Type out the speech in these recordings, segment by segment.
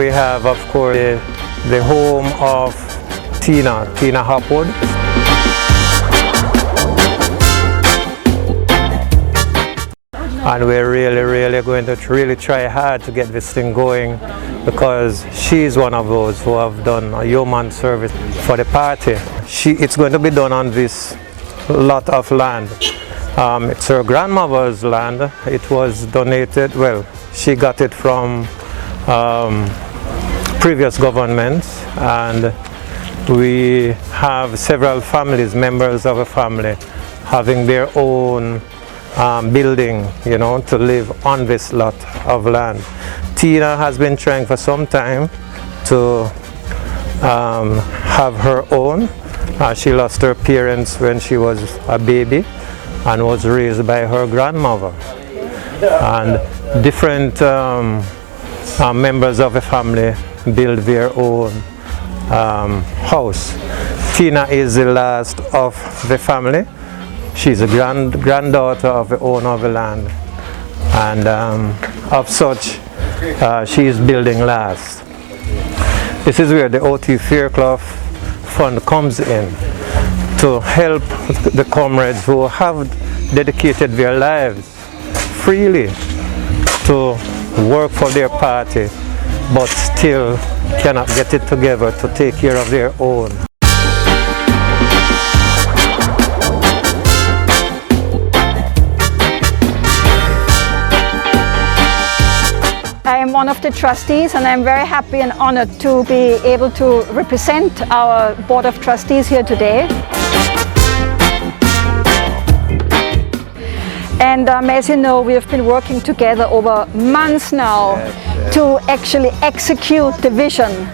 we have, of course, the home of Tina Hopwell. And we're really going to try hard to get this thing going, because she's one of those who have done a yeoman service for the party. It's going to be done on this lot of land. It's her grandmother's land. It was donated, well, she got it from previous governments, and we have several families, members of a family, having their own building, you know, to live on this lot of land. Tina has been trying for some time to have her own. She lost her parents when she was a baby and was raised by her grandmother. And different members of the family build their own house. Tina is the last of the family. She's a granddaughter of the owner of the land, and of such, she is building last. This is where the O.T Fairclough Fund comes in to help the comrades who have dedicated their lives freely to work for their party, but still cannot get it together to take care of their own. I am one of the trustees, and I'm very happy and honored to be able to represent our Board of Trustees here today. And as you know, we have been working together over months now to actually execute the vision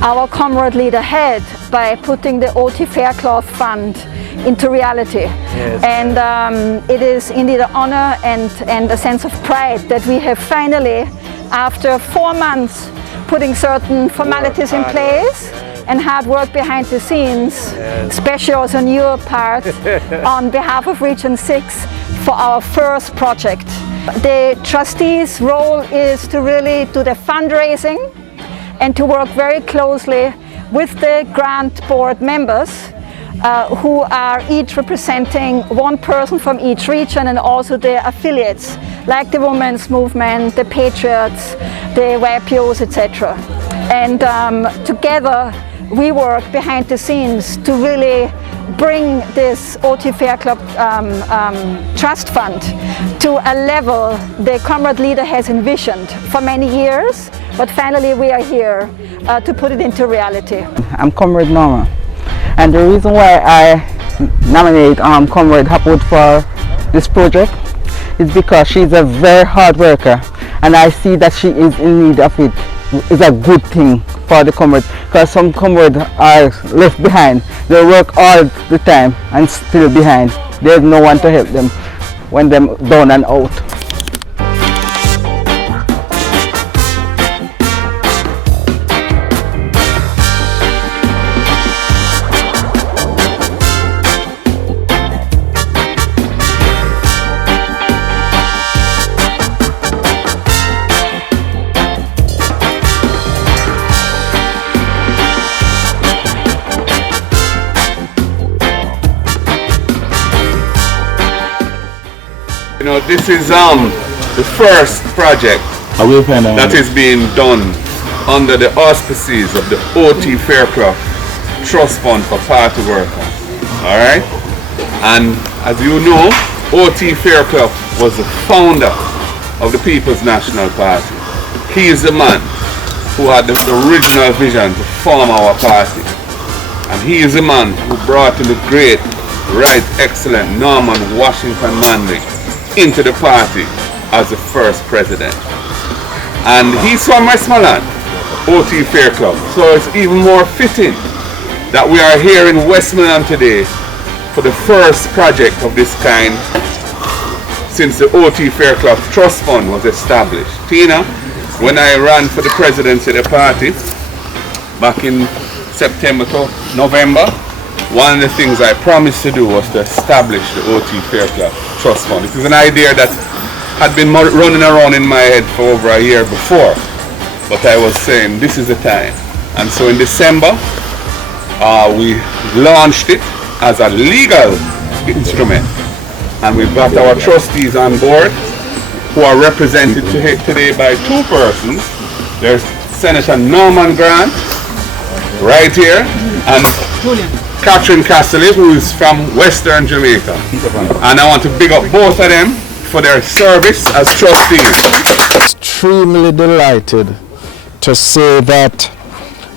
our comrade leader had by putting the O.T Fairclough Fund into reality. And it is indeed an honor and a sense of pride that we have finally, after 4 months, putting certain formalities in place and hard work behind the scenes, especially also on your part, on behalf of Region 6, for our first project. The trustees' role is to really do the fundraising and to work very closely with the grant board members who are each representing one person from each region, and also the affiliates like the Women's Movement, the Patriots, the YPOs, etc. And together we work behind the scenes to really bring this O.T Fairclough Trust Fund to a level the comrade leader has envisioned for many years, but finally we are here to put it into reality. I'm Comrade Norma, and the reason why I nominate Comrade Hopwell for this project is because she's a very hard worker, and I see that she is in need of it. It's a good thing for the comrades, because some comrades are left behind. They work all the time and still behind. There's no one to help them when they're down and out. You know, this is the first project that is being done under the auspices of the O.T Fairclough Trust Fund for party workers. Alright? And as you know, O.T Fairclough was the founder of the People's National Party. He is the man who had the original vision to form our party. And he is the man who brought in the great, right, excellent Norman Washington Manley into the party as the first president. And he's from Westmoreland, O.T Fairclough. So it's even more fitting that we are here in Westmoreland today for the first project of this kind since the O.T Fairclough Trust Fund was established. Tina, when I ran for the presidency of the party back in September to November, one of the things I promised to do was to establish the O.T Fairclough Trust Fund. It was an idea that had been running around in my head for over a year before, but I was saying this is the time. And so in December, we launched it as a legal instrument. And we've got our trustees on board, who are represented today by two persons. There's Senator Norman Grant, right here, and Catherine Castelli, who is from Western Jamaica. And I want to big up both of them for their service as trustees. Extremely delighted to say that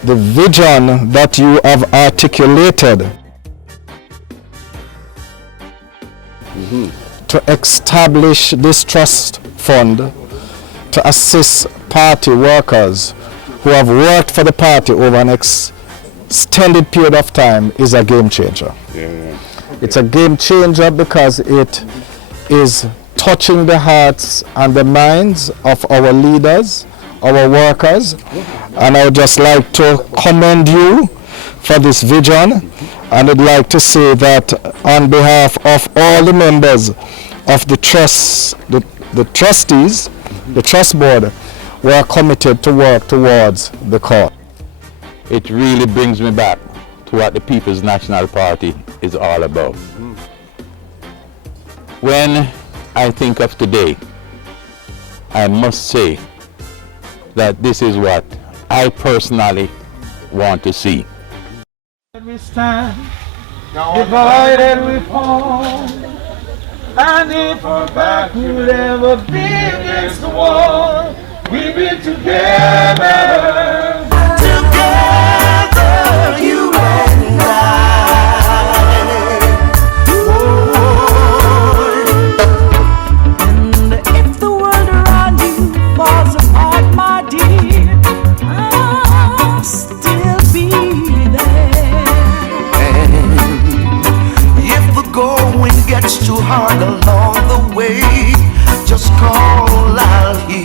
the vision that you have articulated to establish this trust fund to assist party workers who have worked for the party over an extended period of time is a game changer. Yeah. It's a game changer because it is touching the hearts and the minds of our leaders, our workers, and I would just like to commend you for this vision, and I'd like to say that on behalf of all the members of the trust, the trustees, the trust board, we are committed to work towards the cause. It really brings me back to what the People's National Party is all about. When I think of today, I must say that this is what I personally want to see. We stand, divided we fall, and if our back will ever be against the wall, we'll be together. Together, you and I. And if the world around you falls apart, my dear, I'll still be there. And if the going gets too hard along the way, just call, I'll hear.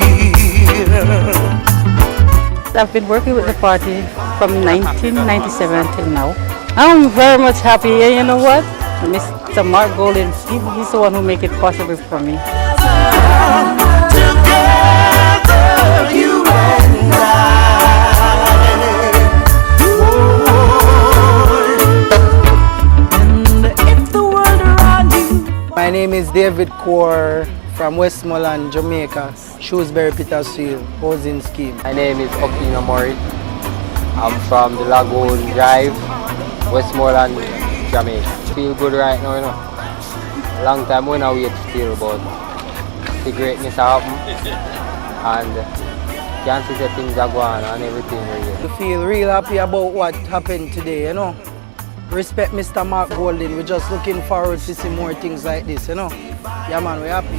I've been working with the party from 1997 until now. I'm very much happy, and you know what? Mr. Mark Golden, he's the one who make it possible for me. Together, you and My name is David Core from Westmoreland, Jamaica, Shrewsbury Petersfield housing scheme. My name is Okina Mori. I'm from the Lagoon Drive, Westmoreland, Jamaica. Feel good right now, you know. Long time we now wait still, but the greatness happen and can't see that things are going on and everything really. We feel real happy about what happened today, you know. Respect Mr. Mark Golden. We're just looking forward to see more things like this, you know. Yeah man, we're happy.